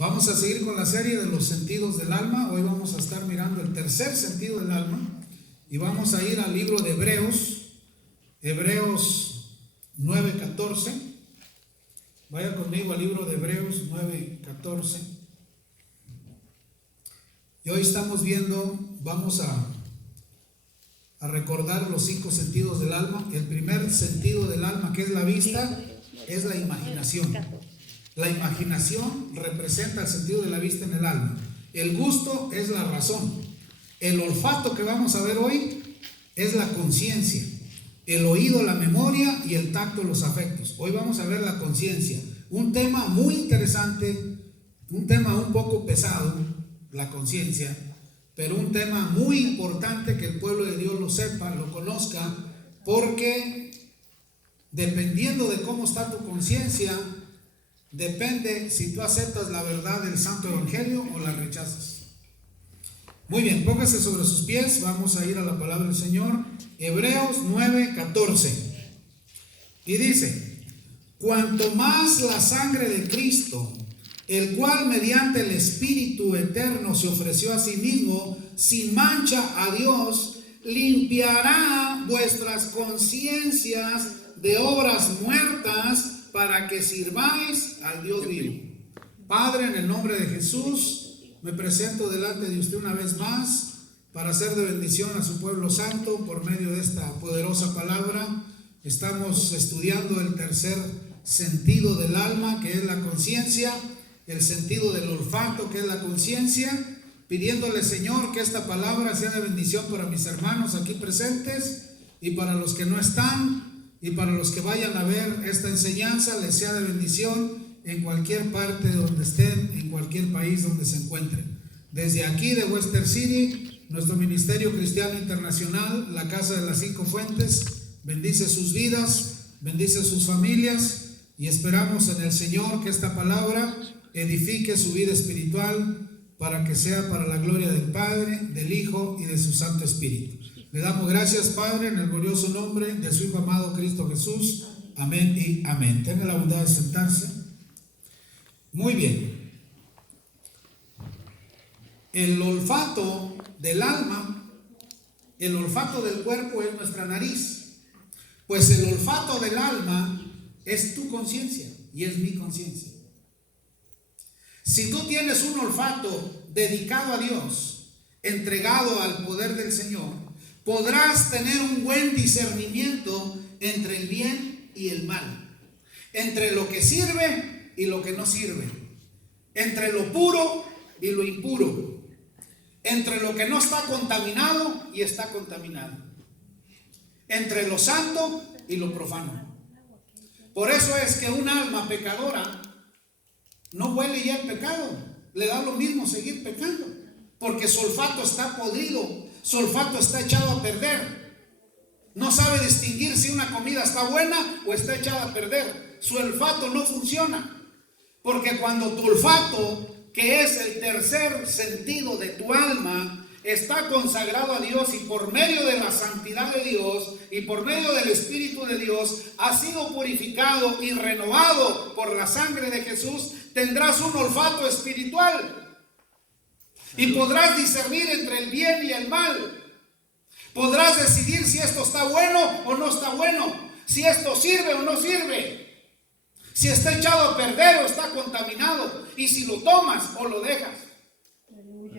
Vamos a seguir con la serie de los sentidos del alma. Hoy vamos a estar mirando el tercer sentido del alma y vamos a ir al libro de Hebreos 9:14. Vaya conmigo al libro de Hebreos 9:14. Y hoy estamos viendo, vamos a recordar los 5 sentidos del alma. El primer sentido del alma, que es la vista, es la imaginación. La imaginación representa el sentido de la vista en el alma. El gusto es la razón. El olfato que vamos a ver hoy es la conciencia. El oído, la memoria, y el tacto, los afectos. Hoy vamos a ver la conciencia. Un tema muy interesante, un tema un poco pesado, la conciencia, pero un tema muy importante que el pueblo de Dios lo sepa, lo conozca, porque dependiendo de cómo está tu conciencia, depende si tú aceptas la verdad del Santo Evangelio o la rechazas. Muy bien, póngase sobre sus pies, vamos a ir a la palabra del Señor. Hebreos 9:14. Y dice: cuanto más la sangre de Cristo, el cual mediante el Espíritu eterno se ofreció a sí mismo sin mancha a Dios, limpiará vuestras conciencias de obras muertas para que sirváis al Dios vivo. Padre, en el nombre de Jesús, me presento delante de usted una vez más para hacer de bendición a su pueblo santo por medio de esta poderosa palabra. Estamos estudiando el tercer sentido del alma, que es la conciencia, el sentido del olfato, que es la conciencia, pidiéndole, Señor, que esta palabra sea de bendición para mis hermanos aquí presentes y para los que no están. Y para los que vayan a ver esta enseñanza, les sea de bendición en cualquier parte donde estén, en cualquier país donde se encuentren. Desde aquí de Wester City, nuestro Ministerio Cristiano Internacional, la Casa de las 5 Fuentes, bendice sus vidas, bendice sus familias, y esperamos en el Señor que esta palabra edifique su vida espiritual para que sea para la gloria del Padre, del Hijo y de su Santo Espíritu. Le damos gracias, Padre, en el glorioso nombre de su Hijo amado Cristo Jesús. Amén y amén. Tenga la bondad de sentarse. Muy bien. El olfato del alma, el olfato del cuerpo es nuestra nariz. Pues el olfato del alma es tu conciencia y es mi conciencia. Si tú tienes un olfato dedicado a Dios, entregado al poder del Señor, podrás tener un buen discernimiento entre el bien y el mal, entre lo que sirve y lo que no sirve, entre lo puro y lo impuro, entre lo que no está contaminado y está contaminado, entre lo santo y lo profano. Por eso es que un alma pecadora no huele ya el pecado, le da lo mismo seguir pecando, porque su olfato está podrido. Su olfato está echado a perder. No sabe distinguir si una comida está buena o está echada a perder. Su olfato no funciona. Porque cuando tu olfato, que es el tercer sentido de tu alma, está consagrado a Dios y por medio de la santidad de Dios y por medio del Espíritu de Dios ha sido purificado y renovado por la sangre de Jesús, tendrás un olfato espiritual. Y podrás discernir entre el bien y el mal. Podrás decidir si esto está bueno o no está bueno, si esto sirve o no sirve, si está echado a perder o está contaminado, y si lo tomas o lo dejas.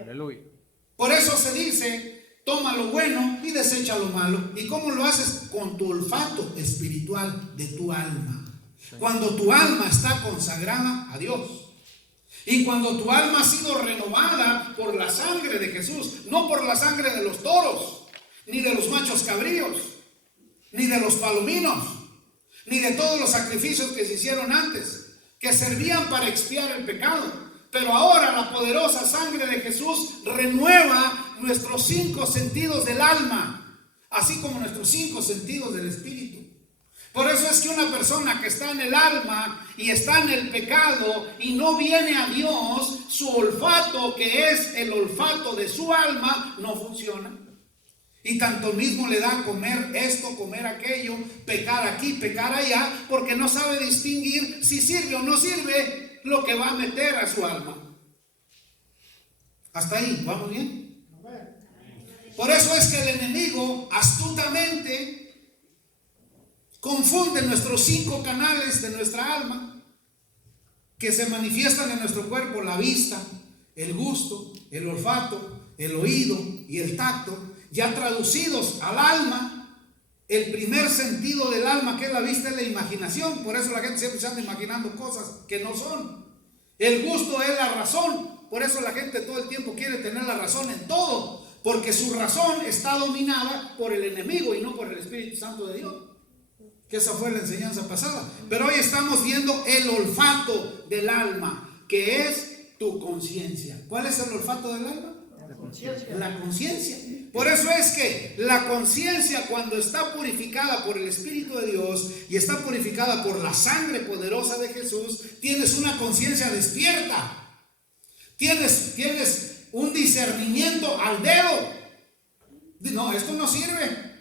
Aleluya. Por eso se dice: toma lo bueno y desecha lo malo. ¿Y cómo lo haces? Con tu olfato espiritual de tu alma. Cuando tu alma está consagrada a Dios. Y cuando tu alma ha sido renovada por la sangre de Jesús, no por la sangre de los toros, ni de los machos cabríos, ni de los palominos, ni de todos los sacrificios que se hicieron antes, que servían para expiar el pecado. Pero ahora la poderosa sangre de Jesús renueva nuestros 5 sentidos del alma, así como nuestros 5 sentidos del espíritu. Por eso es que una persona que está en el alma y está en el pecado y no viene a Dios, su olfato, que es el olfato de su alma, no funciona. Y tanto mismo le da comer esto, comer aquello, pecar aquí, pecar allá, porque no sabe distinguir si sirve o no sirve lo que va a meter a su alma. Hasta ahí, ¿vamos bien? Por eso es que el enemigo astutamente confunde nuestros 5 canales de nuestra alma que se manifiestan en nuestro cuerpo: la vista, el gusto, el olfato, el oído y el tacto, ya traducidos al alma. El primer sentido del alma, que es la vista, es la imaginación. Por eso la gente siempre se anda imaginando cosas que no son. El gusto es la razón. Por eso la gente todo el tiempo quiere tener la razón en todo, porque su razón está dominada por el enemigo y no por el Espíritu Santo de Dios. Que esa fue la enseñanza pasada. Pero hoy estamos viendo el olfato del alma, que es tu conciencia. ¿Cuál es el olfato del alma? La conciencia. Por eso es que la conciencia, cuando está purificada por el Espíritu de Dios y está purificada por la sangre poderosa de Jesús, tienes una conciencia despierta. Tienes un discernimiento al dedo. No, esto no sirve.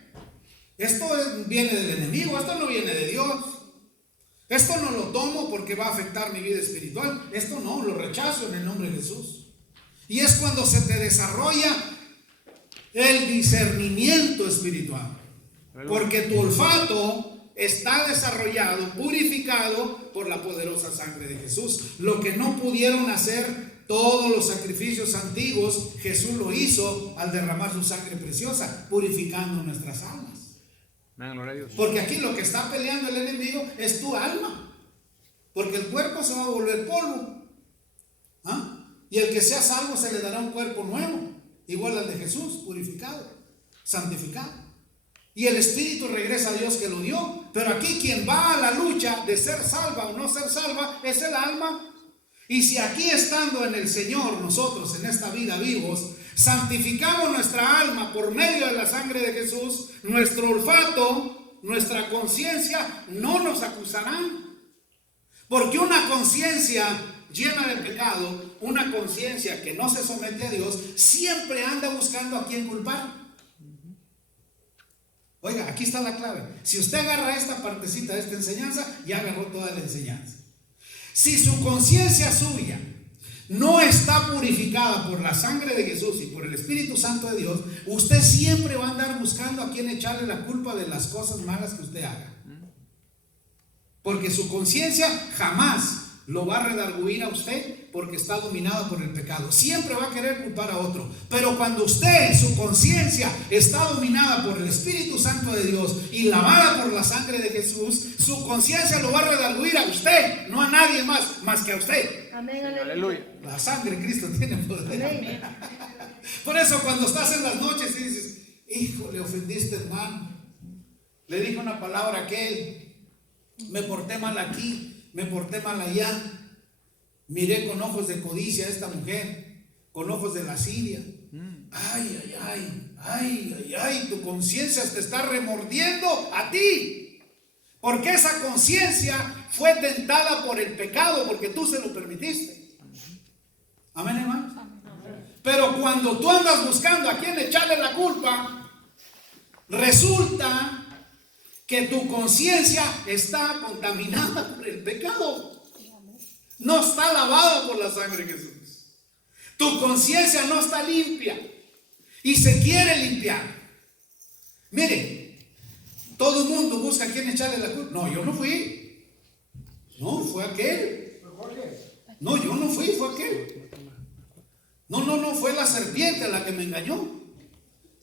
Esto viene del enemigo, esto no viene de Dios. Esto no lo tomo porque va a afectar mi vida espiritual. Esto no, lo rechazo en el nombre de Jesús. Y es cuando se te desarrolla el discernimiento espiritual. Porque tu olfato está desarrollado, purificado por la poderosa sangre de Jesús. Lo que no pudieron hacer todos los sacrificios antiguos, Jesús lo hizo al derramar su sangre preciosa, purificando nuestras almas. Porque aquí lo que está peleando el enemigo es tu alma. Porque el cuerpo se va a volver polvo. ¿Ah? Y el que sea salvo se le dará un cuerpo nuevo, igual al de Jesús, purificado, santificado. Y el espíritu regresa a Dios que lo dio. Pero aquí quien va a la lucha de ser salva o no ser salva es el alma. Y si aquí estando en el Señor, nosotros en esta vida vivos, santificamos nuestra alma por medio de la sangre de Jesús, nuestro olfato, nuestra conciencia no nos acusarán. Porque una conciencia llena de pecado, una conciencia que no se somete a Dios, siempre anda buscando a quién culpar. Oiga, aquí está la clave. Si usted agarra esta partecita de esta enseñanza, ya agarró toda la enseñanza. Si su conciencia suya no está purificada por la sangre de Jesús y por el Espíritu Santo de Dios, usted siempre va a andar buscando a quien echarle la culpa de las cosas malas que usted haga. Porque su conciencia jamás lo va a redarguir a usted, porque está dominado por el pecado. Siempre va a querer culpar a otro. Pero cuando usted, su conciencia está dominada por el Espíritu Santo de Dios y lavada por la sangre de Jesús, su conciencia lo va a redarguir a usted, no a nadie más que a usted. Amén, aleluya. La sangre de Cristo tiene poder. Amén. Por eso cuando estás en las noches y dices: hijo, le ofendiste, hermano, le dije una palabra a aquel, me porté mal aquí, me porté mal allá, miré con ojos de codicia a esta mujer, con ojos de lascivia. Ay, tu conciencia te está remordiendo a ti, porque esa conciencia fue tentada por el pecado, porque tú se lo permitiste. Amén, hermano. Pero cuando tú andas buscando a quién echarle la culpa, resulta que tu conciencia está contaminada por el pecado. No está lavada por la sangre de Jesús. Tu conciencia no está limpia y se quiere limpiar. Mire, todo el mundo busca a quién echarle la culpa. No, yo no fui. No, fue aquel. No, yo no fui, fue aquel. No, fue la serpiente la que me engañó.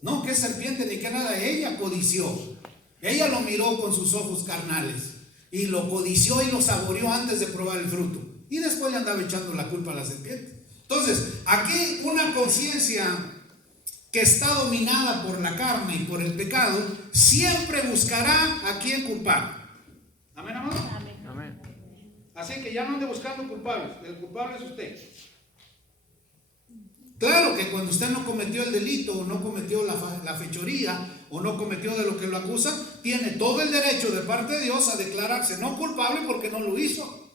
No, qué serpiente ni qué nada, ella codició. Ella lo miró con sus ojos carnales y lo codició y lo saboreó antes de probar el fruto. Y después le andaba echando la culpa a la serpiente. Entonces, aquí una conciencia que está dominada por la carne y por el pecado, siempre buscará a quién culpar. Amén, amado. Amén. Así que ya no ande buscando culpables. El culpable es usted. Claro que cuando usted no cometió el delito, o no cometió la fechoría, o no cometió de lo que lo acusan, tiene todo el derecho de parte de Dios a declararse no culpable porque no lo hizo.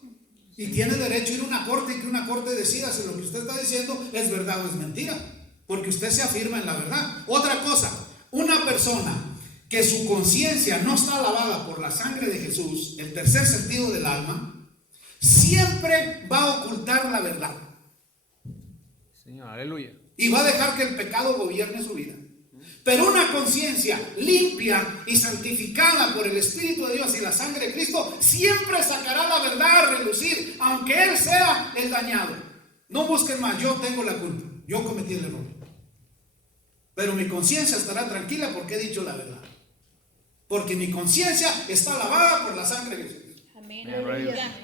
Y tiene derecho a ir a una corte y que una corte decida si lo que usted está diciendo es verdad o es mentira, porque usted se afirma en la verdad. Otra cosa, una persona que su conciencia no está lavada por la sangre de Jesús, el tercer sentido del alma, siempre va a ocultar la verdad. Señor, aleluya. Y va a dejar que el pecado gobierne su vida. Pero una conciencia limpia y santificada por el Espíritu de Dios y la sangre de Cristo siempre sacará la verdad a relucir, aunque Él sea el dañado. No busquen más, yo tengo la culpa, yo cometí el error. Pero mi conciencia estará tranquila porque he dicho la verdad. Porque mi conciencia está lavada por la sangre de Jesús. Amén.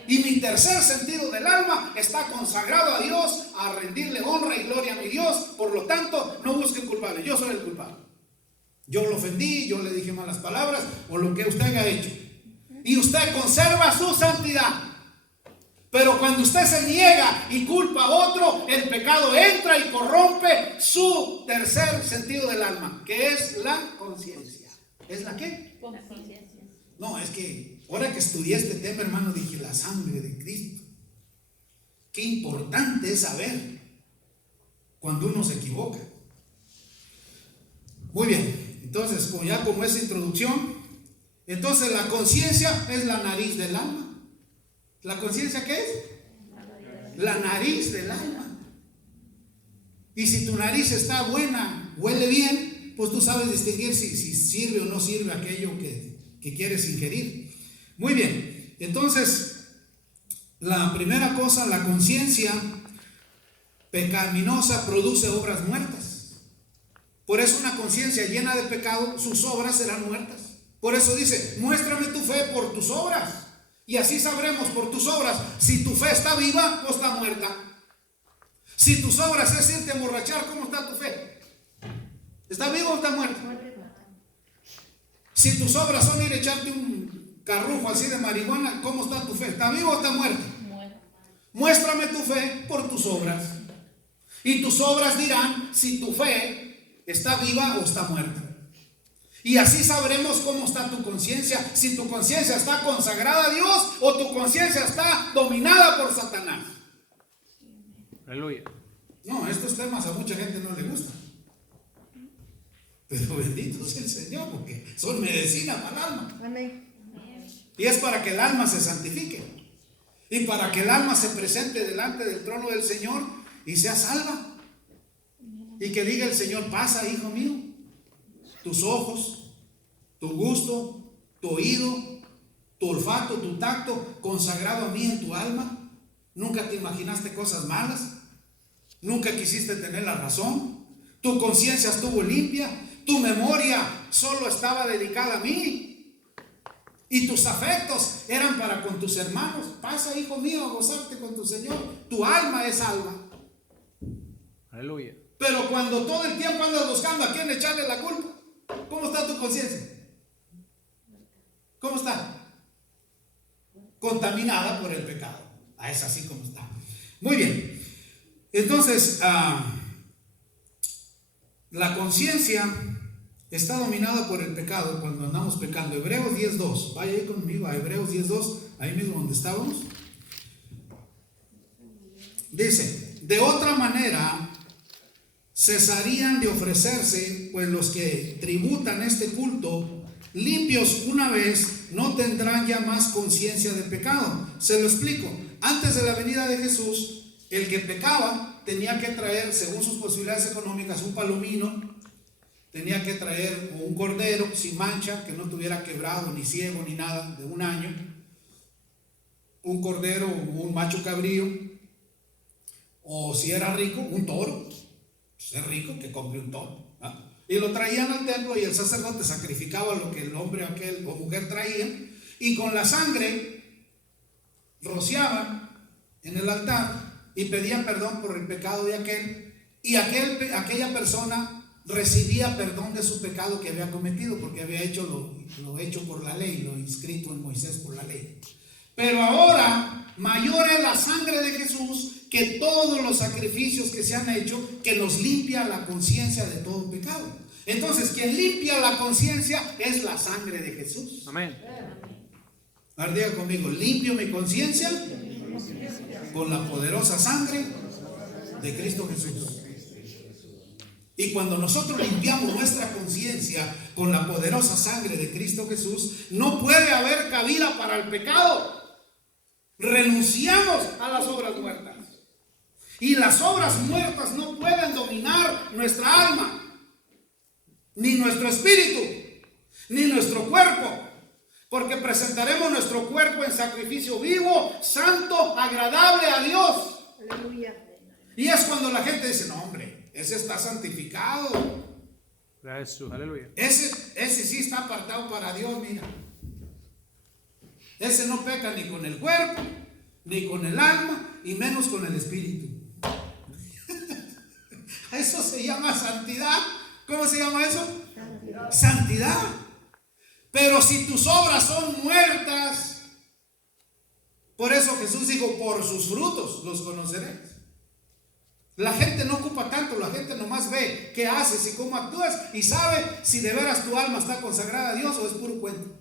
Y mi tercer sentido del alma está consagrado a Dios, a rendirle honra y gloria a mi Dios. Por lo tanto, no busquen culpables, yo soy el culpable. Yo lo ofendí, yo le dije malas palabras o lo que usted haya hecho. Y usted conserva su santidad. Pero cuando usted se niega y culpa a otro, el pecado entra y corrompe su tercer sentido del alma, que es la conciencia. ¿Es la qué? Conciencia. No, es que ahora que estudié este tema, hermano, dije la sangre de Cristo. Qué importante es saber cuando uno se equivoca. Muy bien, entonces, como esa introducción, entonces la conciencia es la nariz del alma. ¿La conciencia qué es? La nariz del alma. Y si tu nariz está buena, huele bien, pues tú sabes distinguir si sirve o no sirve aquello que quieres ingerir. Muy bien, entonces la primera cosa, la conciencia pecaminosa produce obras muertas. Por eso una conciencia llena de pecado, sus obras serán muertas. Por eso dice, muéstrame tu fe por tus obras. Y así sabremos por tus obras si tu fe está viva o está muerta. Si tus obras es irte a emborrachar, ¿cómo está tu fe? ¿Está viva o está muerta? Si tus obras son ir a echarte un carrujo así de marihuana, ¿cómo está tu fe? ¿Está viva o está muerta? Muéstrame tu fe por tus obras. Y tus obras dirán si tu fe está viva o está muerta. Y así sabremos cómo está tu conciencia, si tu conciencia está consagrada a Dios o tu conciencia está dominada por Satanás. Aleluya. No, estos temas a mucha gente no le gustan. Pero bendito sea el Señor, porque son medicina para el alma. Amén. Y es para que el alma se santifique. Y para que el alma se presente delante del trono del Señor y sea salva. Y que diga el Señor, pasa, hijo mío. Tus ojos, tu gusto, tu oído, tu olfato, tu tacto, consagrado a mí en tu alma. Nunca te imaginaste cosas malas. Nunca quisiste tener la razón. Tu conciencia estuvo limpia. Tu memoria solo estaba dedicada a mí. Y tus afectos eran para con tus hermanos. Pasa, hijo mío, a gozarte con tu Señor. Tu alma es salva. Aleluya. Pero cuando todo el tiempo andas buscando a quién echarle la culpa, ¿cómo está tu conciencia? ¿Cómo está? Contaminada por el pecado. Es así como está. Muy bien. Entonces, la conciencia está dominada por el pecado cuando andamos pecando. Hebreos 10:2. Vaya ahí conmigo a Hebreos 10:2, ahí mismo donde estábamos. Dice, de otra manera cesarían de ofrecerse, pues los que tributan este culto, limpios una vez, no tendrán ya más conciencia de pecado. Se lo explico. Antes de la venida de Jesús, el que pecaba tenía que traer, según sus posibilidades económicas, un palomino, tenía que traer un cordero sin mancha, que no tuviera quebrado, ni ciego, ni nada, de un año, un cordero, un macho cabrío, o si era rico, un toro. Es rico que compre un toro, ¿no? Y lo traían al templo y el sacerdote sacrificaba lo que el hombre aquel o mujer traía, y con la sangre rociaban en el altar y pedían perdón por el pecado de aquel, y aquella persona recibía perdón de su pecado que había cometido, porque había hecho lo hecho por la ley, lo inscrito en Moisés por la ley. Pero ahora mayor es la sangre de Jesús que todos los sacrificios que se han hecho, que nos limpia la conciencia de todo pecado. Entonces, quien limpia la conciencia es la sangre de Jesús. Amén. Ahora diga conmigo, limpio mi conciencia con la poderosa sangre de Cristo Jesús. Y cuando nosotros limpiamos nuestra conciencia con la poderosa sangre de Cristo Jesús, no puede haber cabida para el pecado. Renunciamos a las obras muertas. Y las obras muertas no pueden dominar nuestra alma, ni nuestro espíritu, ni nuestro cuerpo. Porque presentaremos nuestro cuerpo en sacrificio vivo, santo, agradable a Dios. Aleluya. Y es cuando la gente dice, no hombre, ese está santificado. Jesús, aleluya. Ese sí está apartado para Dios, mira. Ese no peca ni con el cuerpo, ni con el alma, y menos con el espíritu. Eso se llama santidad. ¿Cómo se llama eso? Santidad. Pero si tus obras son muertas, por eso Jesús dijo, por sus frutos los conoceréis. La gente no ocupa tanto, la gente nomás ve qué haces y cómo actúas y sabe si de veras tu alma está consagrada a Dios o es puro cuento.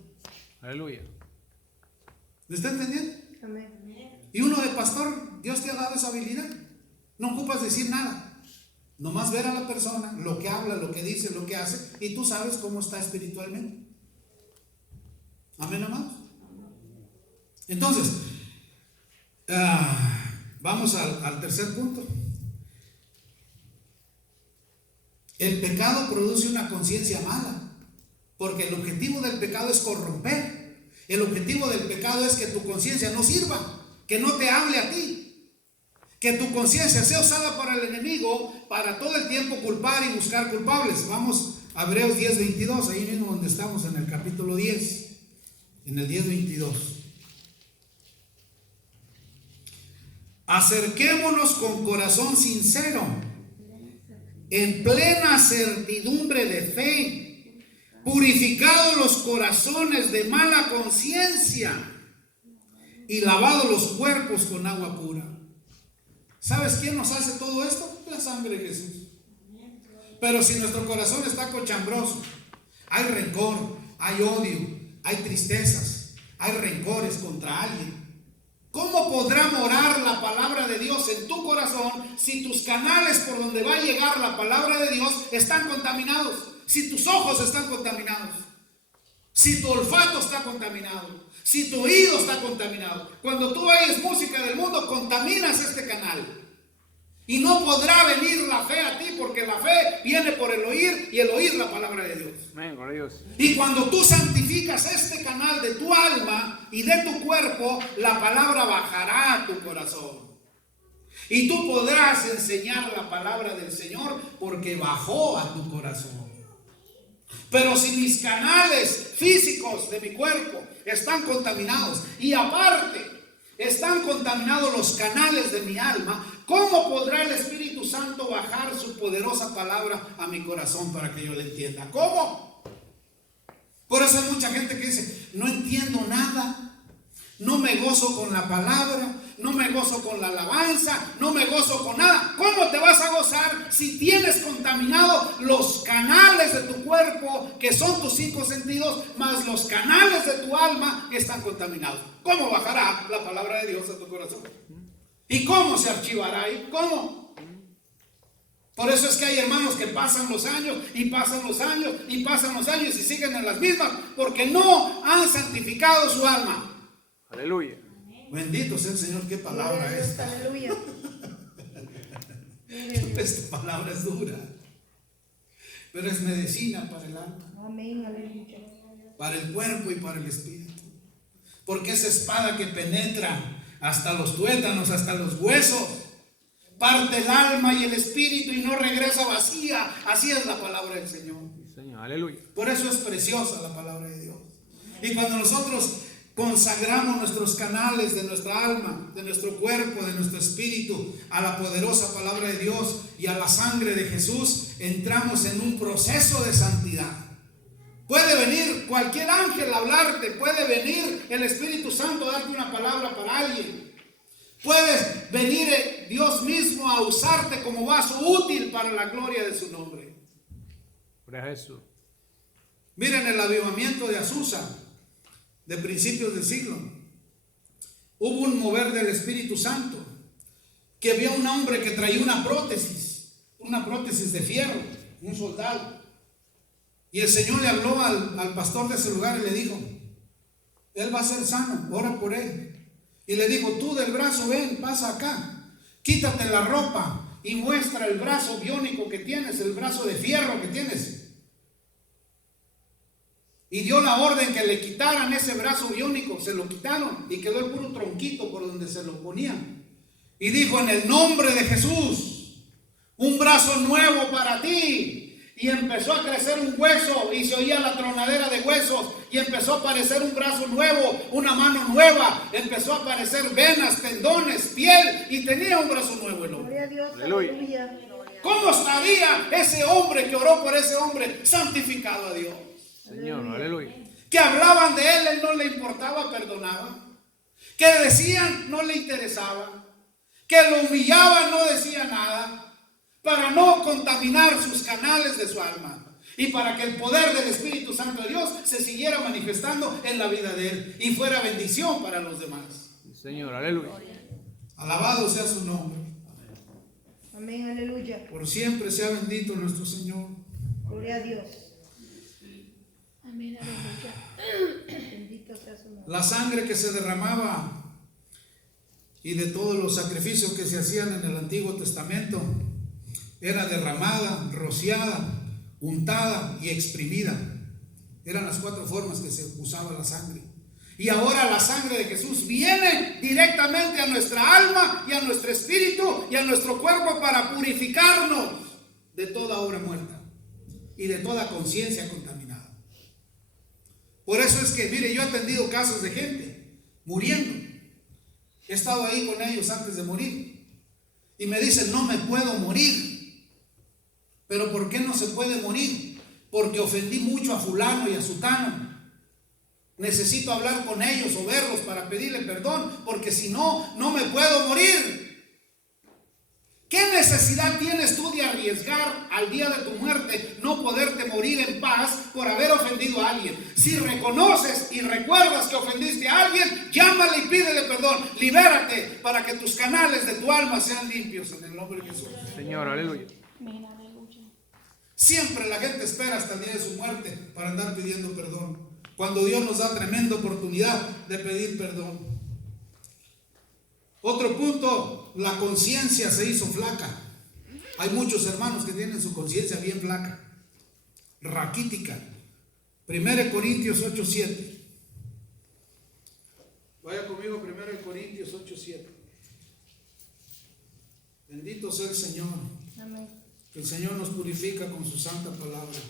Aleluya. ¿Me está entendiendo? Amén. Y uno de pastor, Dios te ha dado esa habilidad. No ocupas decir nada. Nomás ver a la persona, lo que habla, lo que dice, lo que hace, y tú sabes cómo está espiritualmente. Amén, amados. Entonces, vamos al tercer punto. El pecado produce una conciencia mala, porque el objetivo del pecado es corromper. El objetivo del pecado es que tu conciencia no sirva, que no te hable a ti. Que tu conciencia sea usada para el enemigo, para todo el tiempo culpar y buscar culpables. Vamos a Hebreos 10:22, ahí mismo donde estamos en el capítulo 10, en el 10:22. Acerquémonos con corazón sincero, en plena certidumbre de fe, purificados los corazones de mala conciencia y lavados los cuerpos con agua pura. ¿Sabes quién nos hace todo esto? La sangre de Jesús. Pero si nuestro corazón está cochambroso, hay rencor, hay odio, hay tristezas, hay rencores contra alguien, ¿cómo podrá morar la palabra de Dios en tu corazón si tus canales por donde va a llegar la palabra de Dios están contaminados? Si tus ojos están contaminados, si tu olfato está contaminado, si tu oído está contaminado. Cuando tú oyes música del mundo, contaminas este canal. Y no podrá venir la fe a ti, porque la fe viene por el oír y el oír la palabra de Dios. Amén, gloria a Dios. Y cuando tú santificas este canal de tu alma y de tu cuerpo, la palabra bajará a tu corazón. Y tú podrás enseñar la palabra del Señor porque bajó a tu corazón. Pero si mis canales físicos de mi cuerpo están contaminados y aparte están contaminados los canales de mi alma, ¿cómo podrá el Espíritu Santo bajar su poderosa palabra a mi corazón para que yo la entienda? ¿Cómo? Por eso hay mucha gente que dice, no entiendo nada, no me gozo con la palabra, no me gozo con la alabanza, no me gozo con nada. ¿Cómo te vas a gozar si tienes contaminado los canales de tu cuerpo, que son tus 5 sentidos, más los canales de tu alma que están contaminados? ¿Cómo bajará la palabra de Dios a tu corazón? ¿Y cómo se archivará ahí? ¿Cómo? Por eso es que hay hermanos que pasan los años y pasan los años y pasan los años y siguen en las mismas porque no han santificado su alma. Aleluya. Bendito sea el Señor, qué palabra esta. Aleluya. Esta palabra es dura, pero es medicina para el alma, Amén, aleluya. para el cuerpo y para el espíritu. Porque es espada que penetra hasta los tuétanos, hasta los huesos, parte el alma y el espíritu y no regresa vacía. Así es la palabra del Señor. Sí, Señor, aleluya. Por eso es preciosa la palabra de Dios. Y cuando nosotros consagramos nuestros canales de nuestra alma, de nuestro cuerpo, de nuestro espíritu a la poderosa palabra de Dios y a la sangre de Jesús, entramos en un proceso de santidad. Puede venir cualquier ángel a hablarte, puede venir el Espíritu Santo a darte una palabra para alguien, puede venir Dios mismo a usarte como vaso útil para la gloria de su nombre. Gloria a Jesús. Miren el avivamiento de Azusa de principios del siglo. Hubo un mover del Espíritu Santo, que vio un hombre que traía una prótesis de fierro, un soldado. Y el Señor le habló al pastor de ese lugar y le dijo, él va a ser sano, ora por él. Y le dijo, tú del brazo ven, pasa acá, quítate la ropa y muestra el brazo biónico que tienes, el brazo de fierro que tienes. Y dio la orden que le quitaran ese brazo biónico, se lo quitaron y quedó el puro tronquito por donde se lo ponían. Y dijo: en el nombre de Jesús, un brazo nuevo para ti. Y empezó a crecer un hueso y se oía la tronadera de huesos y empezó a aparecer un brazo nuevo, una mano nueva, empezó a aparecer venas, tendones, piel y tenía un brazo nuevo el hombre. Gloria a Dios. Aleluya. Aleluya. ¿Cómo estaría ese hombre que oró por ese hombre santificado a Dios? Señor, aleluya. Que hablaban de él no le importaba, perdonaba. Que decían, no le interesaba. Que lo humillaban, no decía nada. Para no contaminar sus canales de su alma. Y para que el poder del Espíritu Santo de Dios se siguiera manifestando en la vida de él. Y fuera bendición para los demás. Señor, aleluya. Alabado sea su nombre. Amén, aleluya. Por siempre sea bendito nuestro Señor. Gloria a Dios. Amén, aleluya. Bendito sea su nombre. La sangre que se derramaba y de todos los sacrificios que se hacían en el Antiguo Testamento era derramada, rociada, untada y exprimida. Eran las 4 formas que se usaba la sangre. Y ahora la sangre de Jesús viene directamente a nuestra alma y a nuestro espíritu y a nuestro cuerpo para purificarnos de toda obra muerta y de toda conciencia contaminada. Por eso es que, mire, yo he atendido casos de gente muriendo. He estado ahí con ellos antes de morir y me dicen: no me puedo morir. ¿Pero por qué no se puede morir? Porque ofendí mucho a fulano y a sutano. Necesito hablar con ellos o verlos para pedirle perdón, porque si no, no me puedo morir. ¿Qué necesidad tienes tú de arriesgar al día de tu muerte no poderte morir en paz por haber ofendido a alguien? Si reconoces y recuerdas que ofendiste a alguien, llámale y pídele perdón. Libérate para que tus canales de tu alma sean limpios en el nombre de Jesús. Señor, aleluya. Amén, aleluya. Siempre la gente espera hasta el día de su muerte para andar pidiendo perdón, cuando Dios nos da tremenda oportunidad de pedir perdón. Otro punto, la conciencia se hizo flaca. Hay muchos hermanos que tienen su conciencia bien flaca, raquítica. 1 Corintios 8:7. Vaya conmigo, 1 Corintios 8:7. Bendito sea el Señor. Amén. Que el Señor nos purifica con su santa palabra.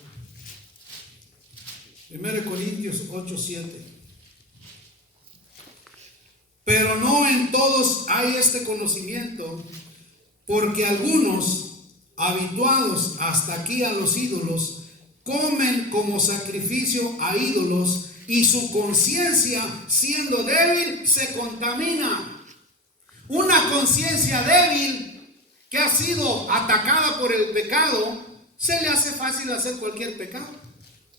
1 Corintios 8:7. Pero no en todos hay este conocimiento, porque algunos, habituados hasta aquí a los ídolos, comen como sacrificio a ídolos y su conciencia, siendo débil, se contamina. Una conciencia débil que ha sido atacada por el pecado, se le hace fácil hacer cualquier pecado,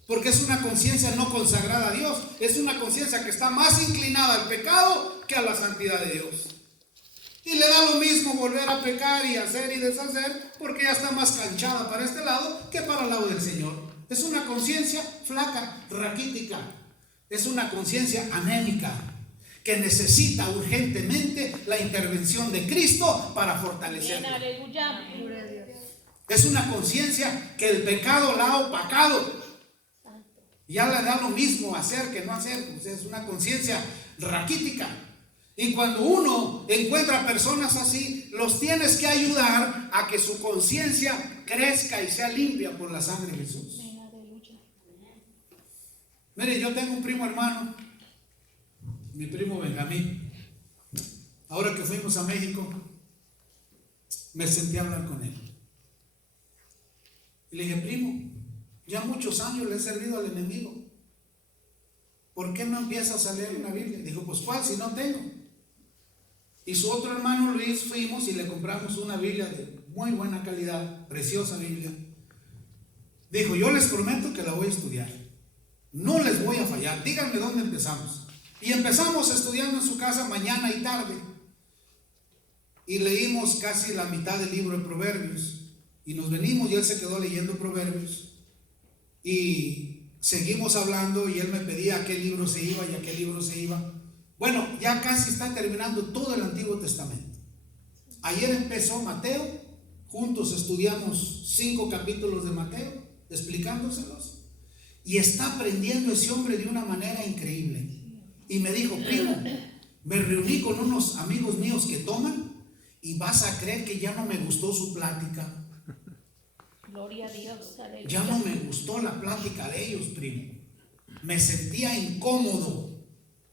porque es una conciencia no consagrada a Dios, es una conciencia que está más inclinada al pecado que a la santidad de Dios, y le da lo mismo volver a pecar y hacer y deshacer, porque ya está más canchada para este lado que para el lado del Señor. Es una conciencia flaca, raquítica, es una conciencia anémica, que necesita urgentemente la intervención de Cristo para fortalecerla. Aleluya. Gloria a Dios. Es una conciencia que el pecado la ha opacado. Ya le da lo mismo hacer que no hacer. Pues es una conciencia raquítica. Y cuando uno encuentra personas así, los tienes que ayudar a que su conciencia crezca y sea limpia por la sangre de Jesús. Amén, aleluya. Mire, yo tengo un primo hermano, mi primo Benjamín. Ahora que fuimos a México, me senté a hablar con él. Y le dije: primo, ya muchos años le he servido al enemigo. ¿Por qué no empiezas a leer una Biblia? Dijo: pues ¿cuál si no tengo? Y su otro hermano Luis fuimos y le compramos una Biblia de muy buena calidad, preciosa Biblia. Dijo: yo les prometo que la voy a estudiar. No les voy a fallar. Díganme dónde empezamos. Y empezamos estudiando en su casa mañana y tarde. Y leímos casi la mitad del libro de Proverbios. Y nos venimos y él se quedó leyendo Proverbios. Y seguimos hablando y él me pedía a qué libro se iba y a qué libro se iba. Bueno, ya casi está terminando todo el Antiguo Testamento. ayer empezó Mateo, juntos estudiamos 5 capítulos de Mateo, explicándoselos, y está aprendiendo ese hombre de una manera increíble. Y me dijo: primo, me reuní con unos amigos míos que toman y vas a creer que ya no me gustó su plática. Gloria a Dios. Aleluya. Ya no me gustó la plática de ellos, primo. Me sentía incómodo.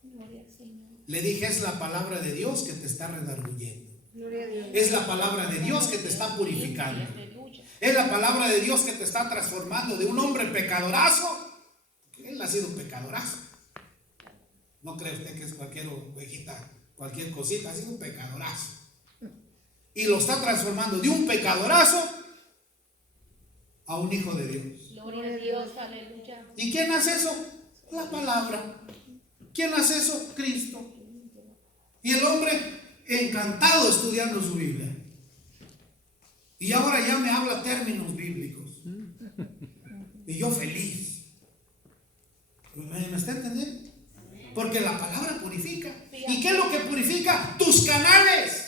Gloria al Señor. Le dije: es la palabra de Dios que te está redarguyendo. Gloria a Dios. Es la palabra de Dios que te está purificando. Aleluya. Es la palabra de Dios que te está transformando de un hombre pecadorazo. Él ha sido pecadorazo. No cree usted que es cualquier ovejita, cualquier cosita. Ha sido un pecadorazo. Y lo está transformando de un pecadorazo a un hijo de Dios. Gloria a Dios. Aleluya. ¿Y quién hace eso? La palabra. ¿Quién hace eso? Cristo. Y el hombre encantado estudiando su Biblia. Y ahora ya me habla términos bíblicos. Y yo feliz. ¿Me está entendiendo? Porque la palabra purifica. ¿Y qué es lo que purifica? Tus canales.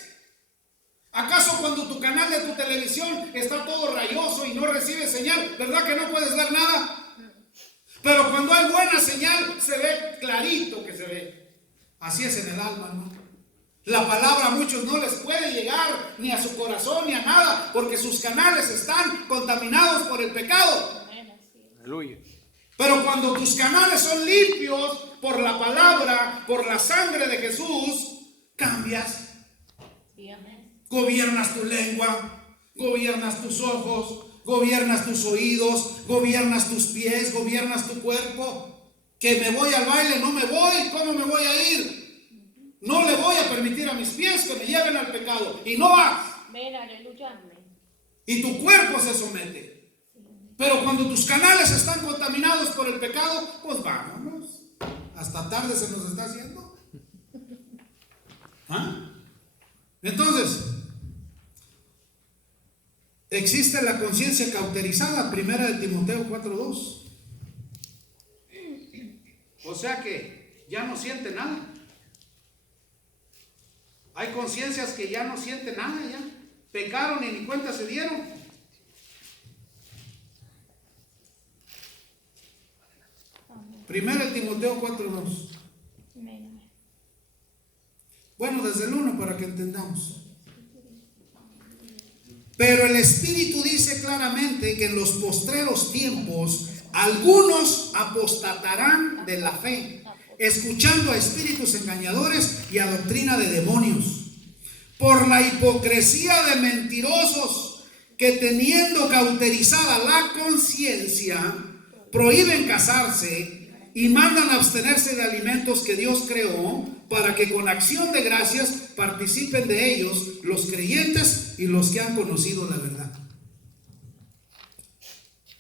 ¿Acaso cuando tu canal de tu televisión está todo rayoso y no recibe señal, verdad que no puedes ver nada? Pero cuando hay buena señal, se ve clarito que se ve. Así es en el alma, ¿no? La palabra a muchos no les puede llegar ni a su corazón ni a nada, porque sus canales están contaminados por el pecado. Amén. Así es. Aleluya. Pero cuando tus canales son limpios por la palabra, por la sangre de Jesús, cambias. Sí, amén. Gobiernas tu lengua, gobiernas tus ojos, gobiernas tus oídos, gobiernas tus pies, gobiernas tu cuerpo. Que me voy al baile, no me voy, ¿cómo me voy a ir? No le voy a permitir a mis pies que me lleven al pecado. Y no vas. Amén. Aleluya. Y tu cuerpo se somete. Pero cuando tus canales están contaminados por el pecado, pues vámonos. Hasta tarde se nos está haciendo. ¿Ah? Entonces, existe la conciencia cauterizada, 1 Timoteo 4:2. O sea que ya no siente nada. Hay conciencias que ya no sienten nada, ya pecaron y ni cuenta se dieron. Amén. 1 Timoteo 4:2. Amén. Bueno, desde el 1 para que entendamos. Pero el Espíritu dice claramente que en los postreros tiempos algunos apostatarán de la fe, escuchando a espíritus engañadores y a doctrina de demonios, por la hipocresía de mentirosos que, teniendo cauterizada la conciencia, prohíben casarse y mandan abstenerse de alimentos que Dios creó, para que con acción de gracias participen de ellos los creyentes y los que han conocido la verdad.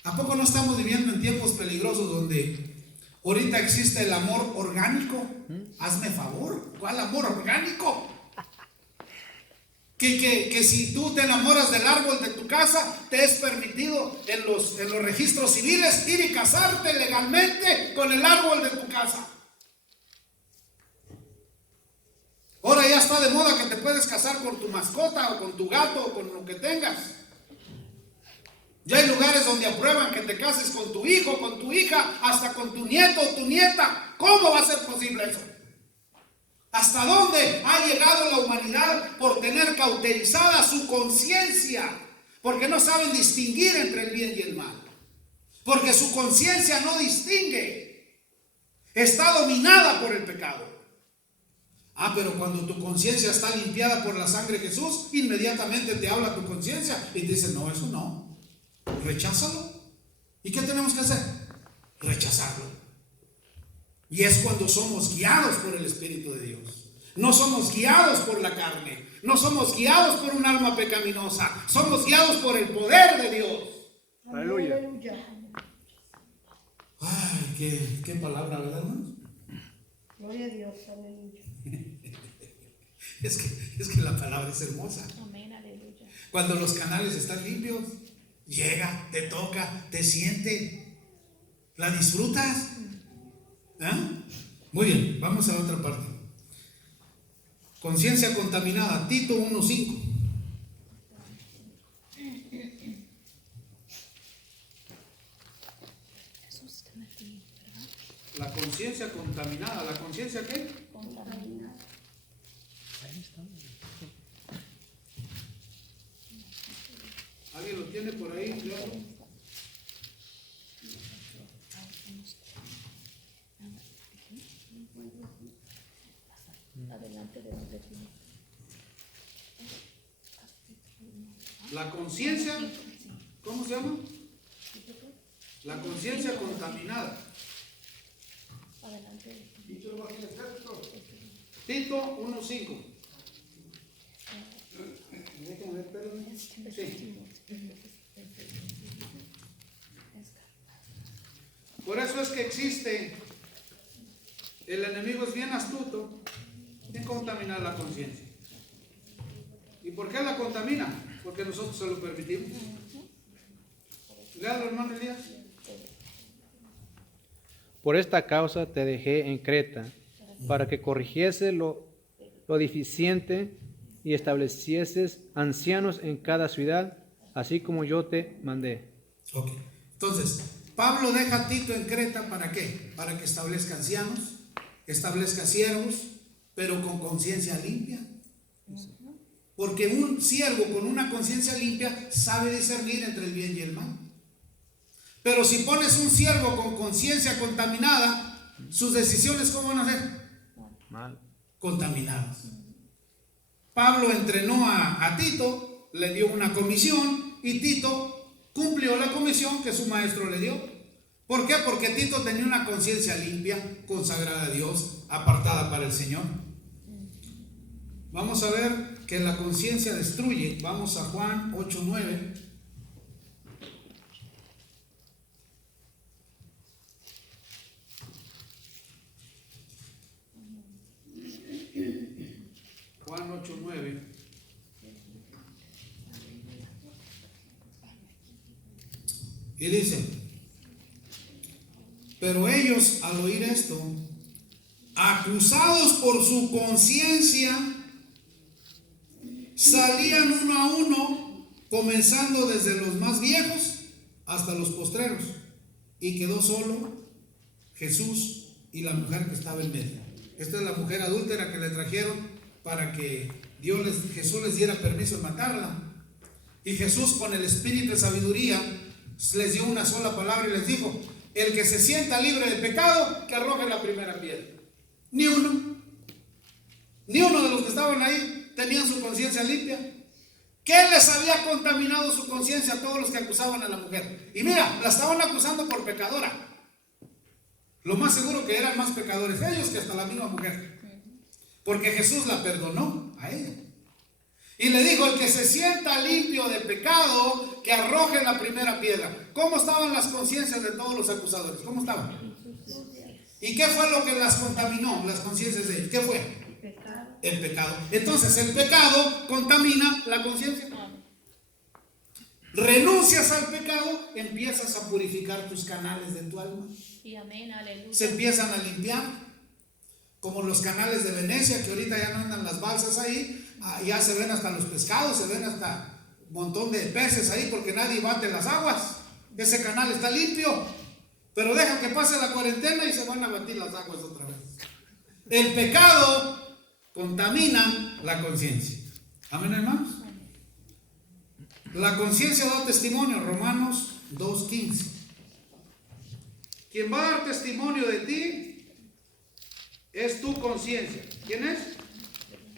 ¿A poco no estamos viviendo en tiempos peligrosos donde ahorita existe el amor orgánico? Hazme favor, ¿cuál amor orgánico? Que si tú te enamoras del árbol de tu casa, te es permitido en los registros civiles ir y casarte legalmente con el árbol de tu casa. Ahora ya está de moda que te puedes casar con tu mascota o con tu gato o con lo que tengas. Ya hay lugares donde aprueban que te cases con tu hijo, con tu hija, hasta con tu nieto o tu nieta. ¿Cómo va a ser posible eso? ¿Hasta dónde ha llegado la humanidad por tener cauterizada su conciencia? Porque no saben distinguir entre el bien y el mal. Porque su conciencia no distingue. Está dominada por el pecado. Pero cuando tu conciencia está limpiada por la sangre de Jesús, inmediatamente te habla tu conciencia y te dice: no, eso no. Recházalo. ¿Y qué tenemos que hacer? Rechazarlo. Y es cuando somos guiados por el Espíritu de Dios. No somos guiados por la carne. No somos guiados por un alma pecaminosa. Somos guiados por el poder de Dios. Aleluya. Aleluya. Ay, qué palabra, ¿verdad, hermanos? Gloria a Dios. Aleluya. Es que la palabra es hermosa. Amén. Aleluya. Cuando los canales están limpios, llega, te toca, te siente, la disfrutas. Muy bien, vamos a la otra parte. Conciencia contaminada, Tito 1:5. conciencia contaminada. ¿La conciencia qué? Contaminada. ¿Alguien lo tiene por ahí? Claro. Adelante de donde tiene. La conciencia, ¿cómo se llama? La conciencia contaminada. Adelante de ti. Tito 1:5. Déjenme ver, espérenme. Sí. Por eso es que existe, el enemigo es bien astuto en contaminar la conciencia. ¿Y por qué la contamina? Porque nosotros se lo permitimos. Léalo, hermano Elías. Por esta causa te dejé en Creta, para que corrigiese lo deficiente y establecieses ancianos en cada ciudad, así como yo te mandé. Ok. Entonces, Pablo deja a Tito en Creta, ¿para qué? Para que establezca ancianos, establezca siervos, pero con conciencia limpia. Porque un siervo con una conciencia limpia sabe discernir entre el bien y el mal. Pero si pones un siervo con conciencia contaminada, sus decisiones, ¿cómo van a ser? Mal. Contaminadas. Pablo entrenó a Tito, le dio una comisión y Tito cumplió la comisión que su maestro le dio. ¿Por qué? Porque Tito tenía una conciencia limpia, consagrada a Dios, apartada para el Señor. Vamos a ver que la conciencia destruye. Vamos a Juan 8:9. Juan 8:9. Y dice: pero ellos, al oír esto, acusados por su conciencia, salían uno a uno, comenzando desde los más viejos hasta los postreros, y quedó solo Jesús y la mujer que estaba en medio. Esta es la mujer adúltera que le trajeron para que Jesús les diera permiso de matarla. Y Jesús, con el espíritu de sabiduría, les dio una sola palabra y les dijo: el que se sienta libre de pecado, que arroje la primera piedra. Ni uno de los que estaban ahí tenían su conciencia limpia. ¿Qué les había contaminado su conciencia a todos los que acusaban a la mujer? Y mira, la estaban acusando por pecadora. Lo más seguro que eran más pecadores ellos que hasta la misma mujer, porque Jesús la perdonó a ella y le dijo: el que se sienta limpio de pecado, que arroje la primera piedra. ¿Cómo estaban las conciencias de todos los acusadores? ¿Cómo estaban? ¿Y qué fue lo que las contaminó, las conciencias de ellos? ¿Qué fue? El pecado. Entonces el pecado contamina la conciencia. Renuncias al pecado, empiezas a purificar tus canales de tu alma. Sí, amén, aleluya. Se empiezan a limpiar, como los canales de Venecia, que ahorita ya no andan las balsas ahí. Ya se ven hasta los pescados, se ven hasta un montón de peces ahí, porque nadie bate las aguas. Ese canal está limpio, pero deja que pase la cuarentena y se van a batir las aguas otra vez. El pecado contamina la conciencia. Amén, hermanos. La conciencia da testimonio. Romanos 2:15. Quien va a dar testimonio de ti es tu conciencia. ¿Quién es?